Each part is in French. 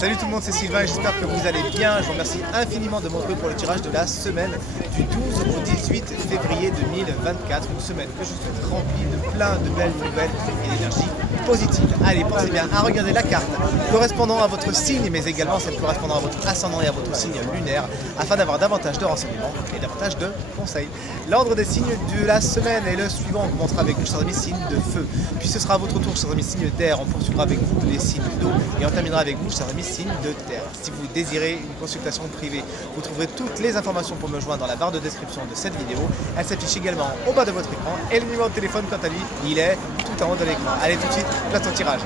Salut tout le monde, c'est Sylvain et j'espère que vous allez bien. Je vous remercie infiniment de me retrouver pour le tirage de la semaine du 12 au 18 février 2024. Une semaine que je souhaite remplie de plein de belles nouvelles et d'énergie positive. Allez, pensez bien à regarder la carte correspondant à votre signe, mais également celle correspondant à votre ascendant et à votre signe lunaire, afin d'avoir davantage de renseignements et davantage de conseils. L'ordre des signes de la semaine est le suivant. On commencera avec vous, chers amis, signes de feu. Puis ce sera à votre tour, chers amis, signes d'air. On poursuivra avec vous les signes d'eau et on terminera avec vous, chers amis, signes de terre. Si vous désirez une consultation privée, vous trouverez toutes les informations pour me joindre dans la barre de description de cette vidéo. Elle s'affiche également au bas de votre écran et le numéro de téléphone, quant à lui, il est tout en haut de l'écran. Allez, tout de suite, place au tirage.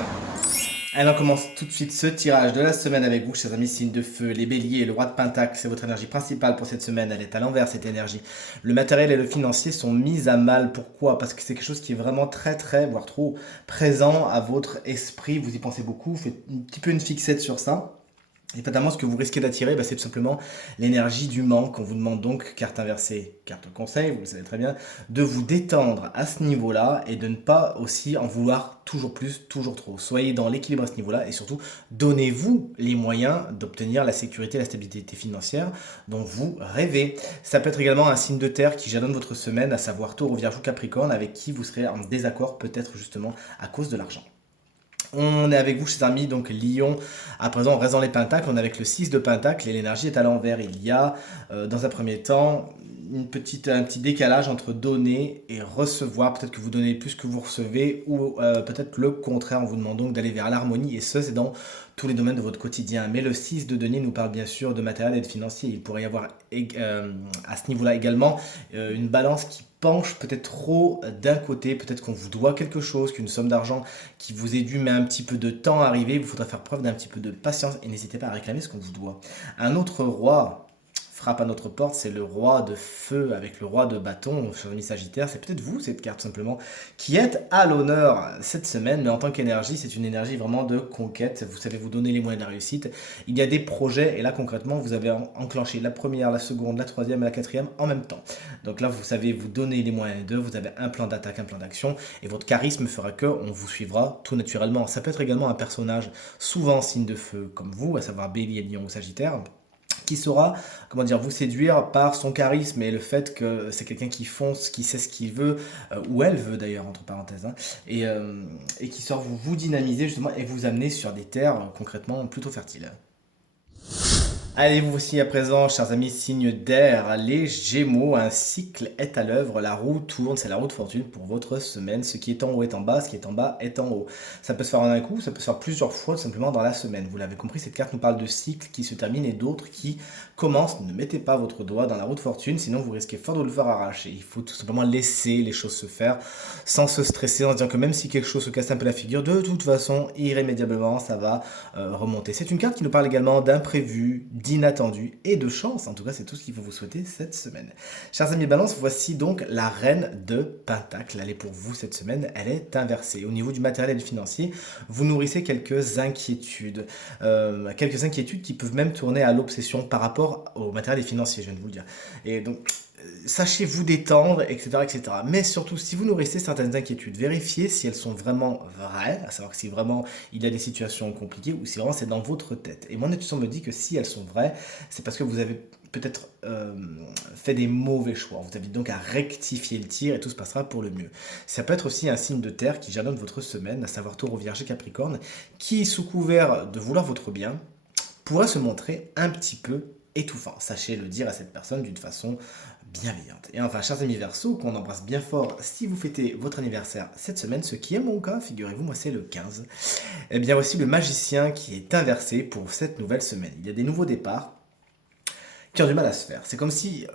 Alors on commence tout de suite ce tirage de la semaine avec vous, chers amis, signes de feu, les béliers, le roi de pentacle, c'est votre énergie principale pour cette semaine, elle est à l'envers cette énergie. Le matériel et le financier sont mis à mal, pourquoi? Parce que c'est quelque chose qui est vraiment très, voire trop présent à votre esprit, vous y pensez beaucoup, vous faites un petit peu une fixette sur ça. Et fatalement, ce que vous risquez d'attirer, c'est tout simplement l'énergie du manque. On vous demande donc, carte inversée, carte conseil, vous le savez très bien, de vous détendre à ce niveau-là et de ne pas aussi en vouloir toujours plus, toujours trop. Soyez dans l'équilibre à ce niveau-là et surtout, donnez-vous les moyens d'obtenir la sécurité et la stabilité financière dont vous rêvez. Ça peut être également un signe de terre qui jalonne votre semaine, à savoir Taureau, Vierge ou Capricorne, avec qui vous serez en désaccord peut-être justement à cause de l'argent. On est avec vous, chers amis, donc Lion. À présent, on reste dans les pentacles. On est avec le 6 de pentacle et l'énergie est à l'envers. Il y a, dans un premier temps, un petit décalage entre donner et recevoir. Peut-être que vous donnez plus que vous recevez ou peut-être le contraire. On vous demande donc d'aller vers l'harmonie et ce, c'est dans tous les domaines de votre quotidien. Mais le 6 de denier nous parle bien sûr de matériel et de financier. Il pourrait y avoir à ce niveau-là également une balance qui penche peut-être trop d'un côté, peut-être qu'on vous doit quelque chose, qu'une somme d'argent qui vous est due met un petit peu de temps à arriver, il vous faudra faire preuve d'un petit peu de patience et n'hésitez pas à réclamer ce qu'on vous doit. Un autre roi frappe à notre porte, c'est le roi de feu avec le roi de bâton, cher ami Sagittaire, c'est peut-être vous cette carte simplement qui êtes à l'honneur cette semaine, mais en tant qu'énergie, c'est une énergie vraiment de conquête, vous savez vous donner les moyens de la réussite, il y a des projets et là concrètement vous avez enclenché la première, la seconde, la troisième et la quatrième en même temps. Donc là vous savez vous donner les moyens d'eux, vous avez un plan d'attaque, un plan d'action et votre charisme fera que on vous suivra tout naturellement. Ça peut être également un personnage souvent signe de feu comme vous, à savoir Bélier, Lion ou Sagittaire, qui saura, comment dire, vous séduire par son charisme et le fait que c'est quelqu'un qui fonce, qui sait ce qu'il veut, ou elle veut d'ailleurs, entre parenthèses, hein, et qui saura vous dynamiser justement et vous amener sur des terres concrètement plutôt fertiles. Allez, vous aussi à présent, chers amis, signe d'air, les Gémeaux, un cycle est à l'œuvre, la roue tourne, c'est la roue de fortune pour votre semaine. Ce qui est en haut est en bas, ce qui est en bas est en haut. Ça peut se faire en un coup, ça peut se faire plusieurs fois, tout simplement dans la semaine. Vous l'avez compris, cette carte nous parle de cycles qui se terminent et d'autres qui commencent. Ne mettez pas votre doigt dans la roue de fortune, sinon vous risquez fort de le faire arracher. Il faut tout simplement laisser les choses se faire sans se stresser, en se disant que même si quelque chose se casse un peu la figure, de toute façon, irrémédiablement, ça va remonter. C'est une carte qui nous parle également d'imprévu, d'inattendu et de chance. En tout cas, c'est tout ce qu'il faut vous souhaiter cette semaine. Chers amis Balance, voici donc la reine de Pentacle. Elle est pour vous cette semaine, elle est inversée. Au niveau du matériel et du financier, vous nourrissez quelques inquiétudes. Quelques inquiétudes qui peuvent même tourner à l'obsession par rapport au matériel et financier, je viens de vous le dire. Et donc, sachez vous détendre, etc., etc. Mais surtout, si vous nourrissez certaines inquiétudes, vérifiez si elles sont vraiment vraies, à savoir si vraiment il y a des situations compliquées ou si vraiment c'est dans votre tête. Et mon intuition me dit que si elles sont vraies, c'est parce que vous avez peut-être fait des mauvais choix. Vous avez donc à rectifier le tir et tout se passera pour le mieux. Ça peut être aussi un signe de terre qui jalonne votre semaine, à savoir Taureau, Vierge et Capricorne, qui, sous couvert de vouloir votre bien, pourra se montrer un petit peu étouffant. Sachez le dire à cette personne d'une façon bienveillante. Et enfin, chers amis Verseaux, qu'on embrasse bien fort si vous fêtez votre anniversaire cette semaine, ce qui est mon cas, figurez-vous, moi c'est le 15. Et bien aussi le magicien qui est inversé pour cette nouvelle semaine. Il y a des nouveaux départs qui ont du mal à se faire. C'est comme si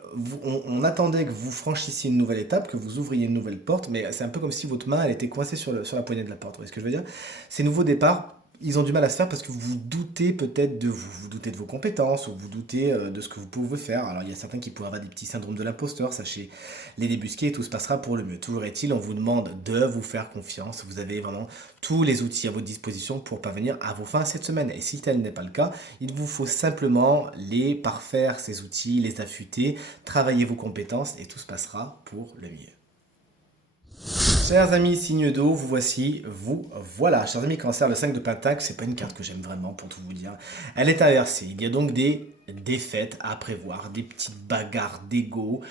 on attendait que vous franchissiez une nouvelle étape, que vous ouvriez une nouvelle porte, mais c'est un peu comme si votre main elle était coincée sur la poignée de la porte. Vous voyez ce que je veux dire? Ces nouveaux départs, ils ont du mal à se faire parce que vous doutez peut-être de vous, vous doutez de vos compétences ou vous doutez de ce que vous pouvez faire. Alors il y a certains qui pourraient avoir des petits syndromes de l'imposteur, sachez les débusquer et tout se passera pour le mieux. Toujours est-il, on vous demande de vous faire confiance, vous avez vraiment tous les outils à votre disposition pour parvenir à vos fins cette semaine. Et si tel n'est pas le cas, il vous faut simplement les parfaire, ces outils, les affûter, travailler vos compétences et tout se passera pour le mieux. Chers amis signes d'eau, vous voici, vous voilà. Chers amis cancer, le 5 de Pentacle, c'est pas une carte que j'aime vraiment pour tout vous dire. Elle est inversée. Il y a donc des défaites à prévoir, des petites bagarres d'ego,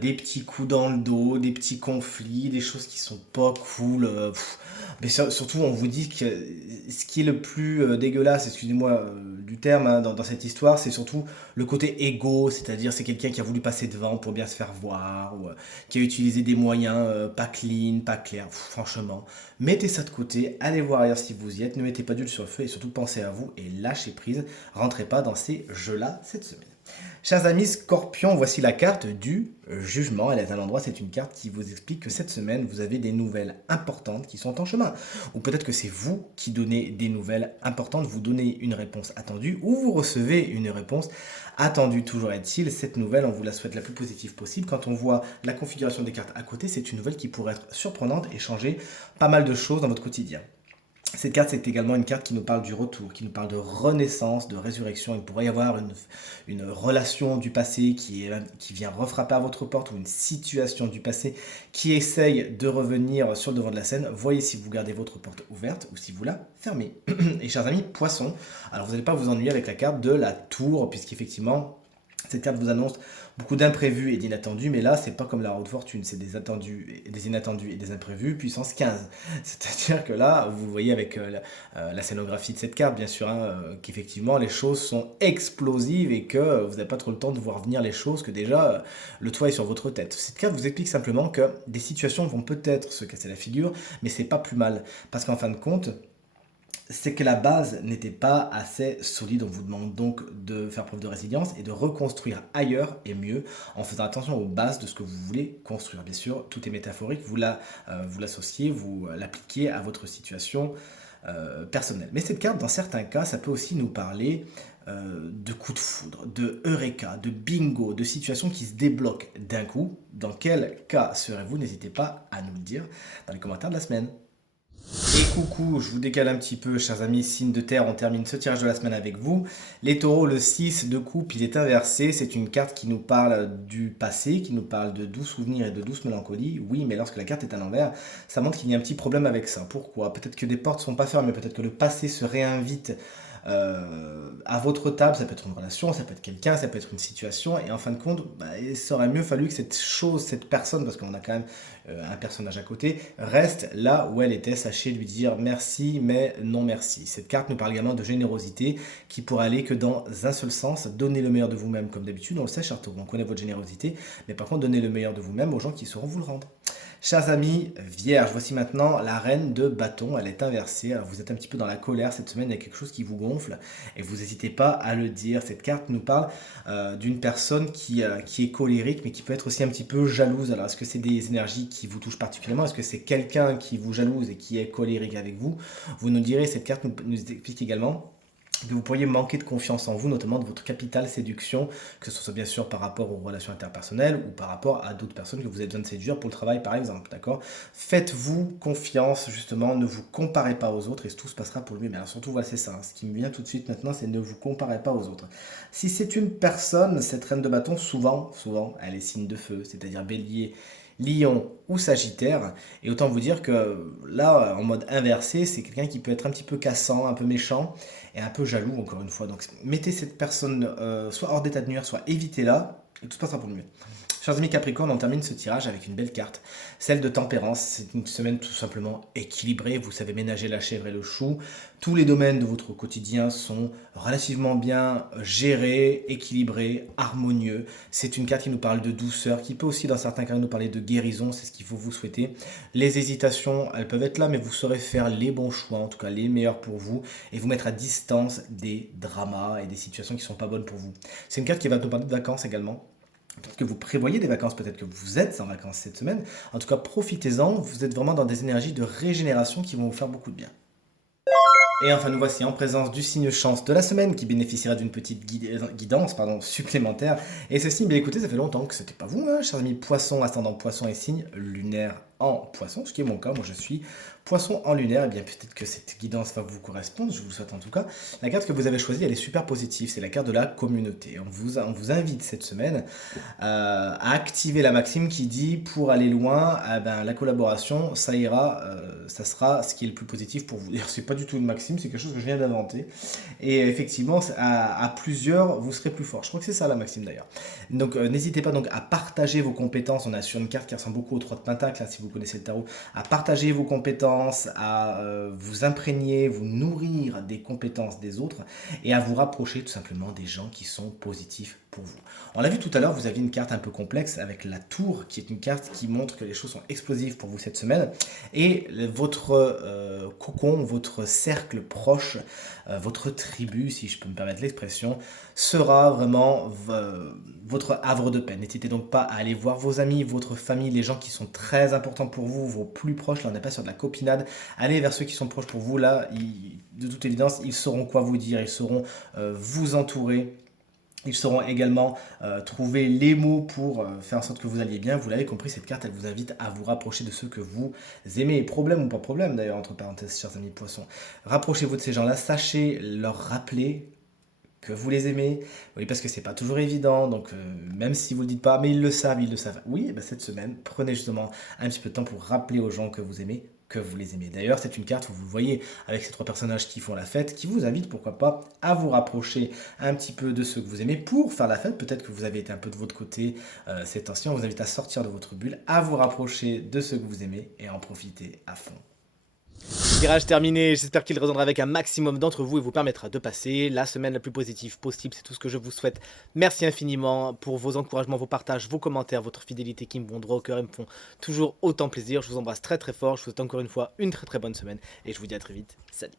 des petits coups dans le dos, des petits conflits, des choses qui sont pas cool. Mais surtout, on vous dit que ce qui est le plus dégueulasse, excusez-moi du terme, hein, dans cette histoire, c'est surtout le côté égo, c'est-à-dire c'est quelqu'un qui a voulu passer devant pour bien se faire voir, ou qui a utilisé des moyens pas clean, pas clairs. Franchement, mettez ça de côté, allez voir ailleurs si vous y êtes, ne mettez pas d'huile sur le feu et surtout pensez à vous et lâchez prise, rentrez pas dans ces jeux-là cette semaine. Chers amis Scorpion, voici la carte du jugement. Elle est à l'endroit, c'est une carte qui vous explique que cette semaine, vous avez des nouvelles importantes qui sont en chemin. Ou peut-être que c'est vous qui donnez des nouvelles importantes, vous donnez une réponse attendue ou vous recevez une réponse attendue. Toujours est-il, cette nouvelle, on vous la souhaite la plus positive possible. Quand on voit la configuration des cartes à côté, c'est une nouvelle qui pourrait être surprenante et changer pas mal de choses dans votre quotidien. Cette carte, c'est également une carte qui nous parle du retour, qui nous parle de renaissance, de résurrection. Il pourrait y avoir une relation du passé qui vient refrapper à votre porte ou une situation du passé qui essaye de revenir sur le devant de la scène. Voyez si vous gardez votre porte ouverte ou si vous la fermez. Et chers amis, poissons, alors vous n'allez pas vous ennuyer avec la carte de la tour, puisqu'effectivement, cette carte vous annonce beaucoup d'imprévus et d'inattendus, mais là, c'est pas comme la roue de fortune, c'est des attendus, des inattendus et des imprévus, puissance 15. C'est-à-dire que là, vous voyez avec la scénographie de cette carte, bien sûr, hein, qu'effectivement, les choses sont explosives et que vous n'avez pas trop le temps de voir venir les choses, que déjà, le toit est sur votre tête. Cette carte vous explique simplement que des situations vont peut-être se casser la figure, mais c'est pas plus mal, parce qu'en fin de compte, c'est que la base n'était pas assez solide. On vous demande donc de faire preuve de résilience et de reconstruire ailleurs et mieux en faisant attention aux bases de ce que vous voulez construire. Bien sûr, tout est métaphorique, vous l'associez, vous l'appliquez à votre situation personnelle. Mais cette carte, dans certains cas, ça peut aussi nous parler de coups de foudre, de eureka, de bingo, de situations qui se débloquent d'un coup. Dans quel cas serez-vous? N'hésitez pas à nous le dire dans les commentaires de la semaine. Et coucou, je vous décale un petit peu, chers amis, signes de terre, on termine ce tirage de la semaine avec vous. Les taureaux, le 6 de coupe, il est inversé, c'est une carte qui nous parle du passé, qui nous parle de doux souvenirs et de douce mélancolie. Oui, mais lorsque la carte est à l'envers, ça montre qu'il y a un petit problème avec ça. Pourquoi? Peut-être que des portes ne sont pas fermées, peut-être que le passé se réinvite à votre table, ça peut être une relation, ça peut être quelqu'un, ça peut être une situation, et en fin de compte, il aurait mieux fallu que cette chose, cette personne, parce qu'on a quand même un personnage à côté, reste là où elle était. Sachez lui dire merci, mais non merci. Cette carte nous parle également de générosité, qui pourrait aller que dans un seul sens, donner le meilleur de vous-même, comme d'habitude, on le sait, cher taureau, on connaît votre générosité, mais par contre, donnez le meilleur de vous-même aux gens qui sauront vous le rendre. Chers amis vierges, voici maintenant la reine de bâton, elle est inversée, alors vous êtes un petit peu dans la colère cette semaine, il y a quelque chose qui vous gonfle et vous n'hésitez pas à le dire. Cette carte nous parle d'une personne qui est colérique mais qui peut être aussi un petit peu jalouse. Alors est-ce que c'est des énergies qui vous touchent particulièrement? Est-ce que c'est quelqu'un qui vous jalouse et qui est colérique avec vous? Vous nous direz, cette carte nous explique également que vous pourriez manquer de confiance en vous, notamment de votre capital séduction, que ce soit bien sûr par rapport aux relations interpersonnelles ou par rapport à d'autres personnes que vous avez besoin de séduire pour le travail par exemple, d'accord? Faites-vous confiance justement, ne vous comparez pas aux autres et tout se passera pour le mieux. Mais alors surtout, voilà, c'est ça, hein. Ce qui me vient tout de suite maintenant, c'est ne vous comparez pas aux autres. Si c'est une personne, cette reine de bâton, souvent, elle est signe de feu, c'est-à-dire bélier, Lion ou Sagittaire, et autant vous dire que là, en mode inversé, c'est quelqu'un qui peut être un petit peu cassant, un peu méchant et un peu jaloux encore une fois. Donc mettez cette personne soit hors d'état de nuire, soit évitez-la, et tout se passera pour le mieux. Chers amis Capricorne, on termine ce tirage avec une belle carte, celle de Tempérance. C'est une semaine tout simplement équilibrée, vous savez ménager la chèvre et le chou. Tous les domaines de votre quotidien sont relativement bien gérés, équilibrés, harmonieux. C'est une carte qui nous parle de douceur, qui peut aussi dans certains cas nous parler de guérison, c'est ce qu'il faut vous souhaiter. Les hésitations, elles peuvent être là, mais vous saurez faire les bons choix, en tout cas les meilleurs pour vous, et vous mettre à distance des dramas et des situations qui ne sont pas bonnes pour vous. C'est une carte qui va nous parler de vacances également. Peut-être que vous prévoyez des vacances, peut-être que vous êtes en vacances cette semaine. En tout cas, profitez-en, vous êtes vraiment dans des énergies de régénération qui vont vous faire beaucoup de bien. Et enfin, nous voici en présence du signe chance de la semaine qui bénéficiera d'une petite guidance supplémentaire. Et ce signe, bien écoutez, ça fait longtemps que c'était pas vous, hein, chers amis poissons, ascendant poisson et signe lunaire en poisson, ce qui est mon cas. Moi, je suis poisson en lunaire. Et bien, peut-être que cette guidance va vous correspondre. Je vous le souhaite en tout cas. La carte que vous avez choisie, elle est super positive. C'est la carte de la communauté. On vous invite cette semaine à activer la maxime qui dit pour aller loin, la collaboration, ça ira, ça sera ce qui est le plus positif pour vous. D'ailleurs, c'est pas du tout une maxime, c'est quelque chose que je viens d'inventer. Et effectivement, à plusieurs, vous serez plus fort. Je crois que c'est ça la maxime d'ailleurs. Donc, n'hésitez pas donc à partager vos compétences. On a sur une carte qui ressemble beaucoup aux 3 de Pentacle, hein, si vous connaissez le tarot, à partager vos compétences, à vous imprégner, vous nourrir des compétences des autres et à vous rapprocher tout simplement des gens qui sont positifs pour vous. On l'a vu tout à l'heure, vous aviez une carte un peu complexe avec la tour, qui est une carte qui montre que les choses sont explosives pour vous cette semaine. Et votre cocon, votre cercle proche, votre tribu, si je peux me permettre l'expression, sera vraiment votre havre de paix. N'hésitez donc pas à aller voir vos amis, votre famille, les gens qui sont très importants pour vous, vos plus proches. Là, on n'est pas sur de la copinade. Allez vers ceux qui sont proches pour vous. Là, de toute évidence, ils sauront quoi vous dire, ils sauront vous entourer. Ils sauront également trouver les mots pour faire en sorte que vous alliez bien. Vous l'avez compris, cette carte, elle vous invite à vous rapprocher de ceux que vous aimez. Problème ou pas problème, d'ailleurs, entre parenthèses, chers amis poissons. Rapprochez-vous de ces gens-là, sachez leur rappeler que vous les aimez. Oui, parce que c'est pas toujours évident, donc même si vous le dites pas, mais ils le savent, ils le savent. Oui, et cette semaine, prenez justement un petit peu de temps pour rappeler aux gens que vous aimez, que vous les aimez. D'ailleurs, c'est une carte où vous le voyez avec ces 3 personnages qui font la fête, qui vous invitent, pourquoi pas, à vous rapprocher un petit peu de ceux que vous aimez pour faire la fête. Peut-être que vous avez été un peu de votre côté ces temps-ci. On vous invite à sortir de votre bulle, à vous rapprocher de ceux que vous aimez et à en profiter à fond. Tirage terminé, j'espère qu'il résonnera avec un maximum d'entre vous et vous permettra de passer la semaine la plus positive possible, c'est tout ce que je vous souhaite. Merci infiniment pour vos encouragements, vos partages, vos commentaires, votre fidélité qui me vont droit au cœur et me font toujours autant plaisir. Je vous embrasse très très fort, je vous souhaite encore une fois une très très bonne semaine et je vous dis à très vite, salut.